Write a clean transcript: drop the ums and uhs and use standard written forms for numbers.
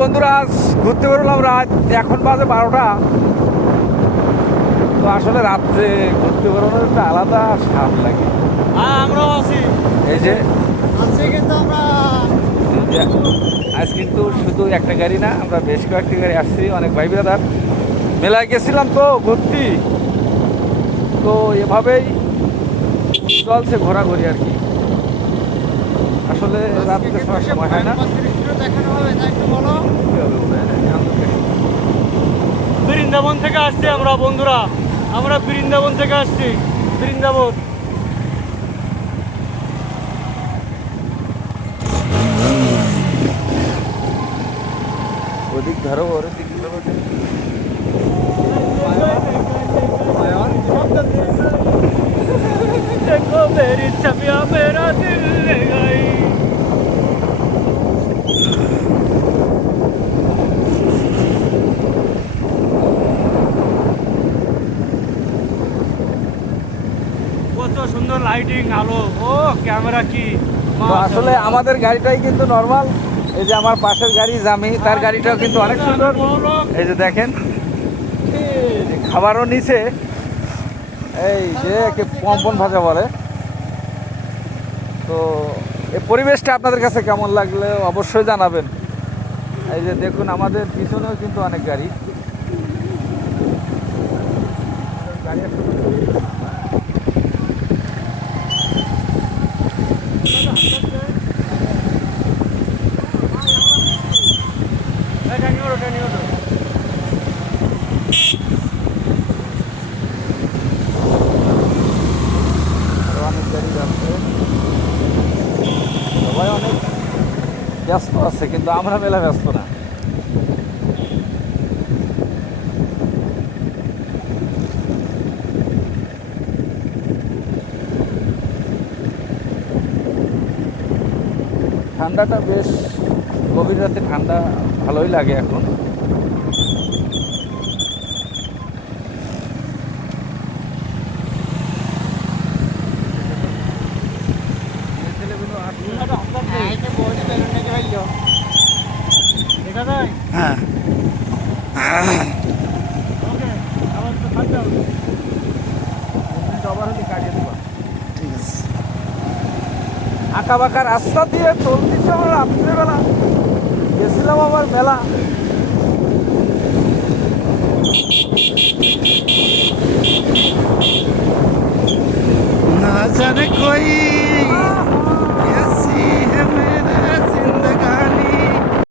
বন্ধুরা, আজ ঘুরতে বেরোলাম রাত, এখন বাজে 12টা। তো আসলে রাত্রে ঘুরতে বেরোনোর একটা আলাদা স্বাদ লাগে। আমরাও আছি। এই যে আজকে কিন্তু আমরা এই যে আজ কিন্তু শুধু একটা গাড়ি না, আমরা বেশ কয়েকটি গাড়ি আসছি, অনেক ভাই ব্রাদার মেলায় গেছিলাম তো ঘুরতে। তো এভাবেই চলছে ঘোরাঘুরি আর কি। আসলে রাত্রে সবার সময় হয় না। দেখানো হবে, তাই একটু বলো। কি হবে বলে, বৃন্দাবন থেকে আসছি আমরা বন্ধুরা, আমরা বৃন্দাবন থেকে আসছি। বৃন্দাবন ওদিক ধরো, ওর দিক ধরো। देखो मेरी छवियां मेरा दिल ले गई। কত সুন্দর লাইটিং আলো, ও ক্যামেরা কি তো আসলে আমাদের গাড়িটাই কিন্তু নর্মাল। এই যে আমার পাশের গাড়ি জামি, তার গাড়িটাও কিন্তু অনেক সুন্দর। এই যে দেখেন, এই যে খাবারও নিচে, এই যে পম্পন ভাজা বলে। তো এই পরিবেশটা আপনাদের কাছে কেমন লাগলে অবশ্যই জানাবেন। এই যে দেখুন, আমাদের পিছনেও কিন্তু অনেক গাড়ি গাড়ি অনেক গাড়ি যাচ্ছে, সবাই অনেক ব্যস্ত আছে, কিন্তু আমরা মেলা ব্যস্ত না। ঠান্ডাটা বেশ, গভীর রাতে ঠান্ডা ভালোই লাগে এখন। দেখা যায়। হ্যাঁ, ওকে, আবার তো থাকতে হবে। ঠিক আছে। আঁকা বাঁকা রাস্তা দিয়ে চলতেছে আমরা রাত্রেবেলা, গেছিলাম আবার মেলা। ना जाने कोई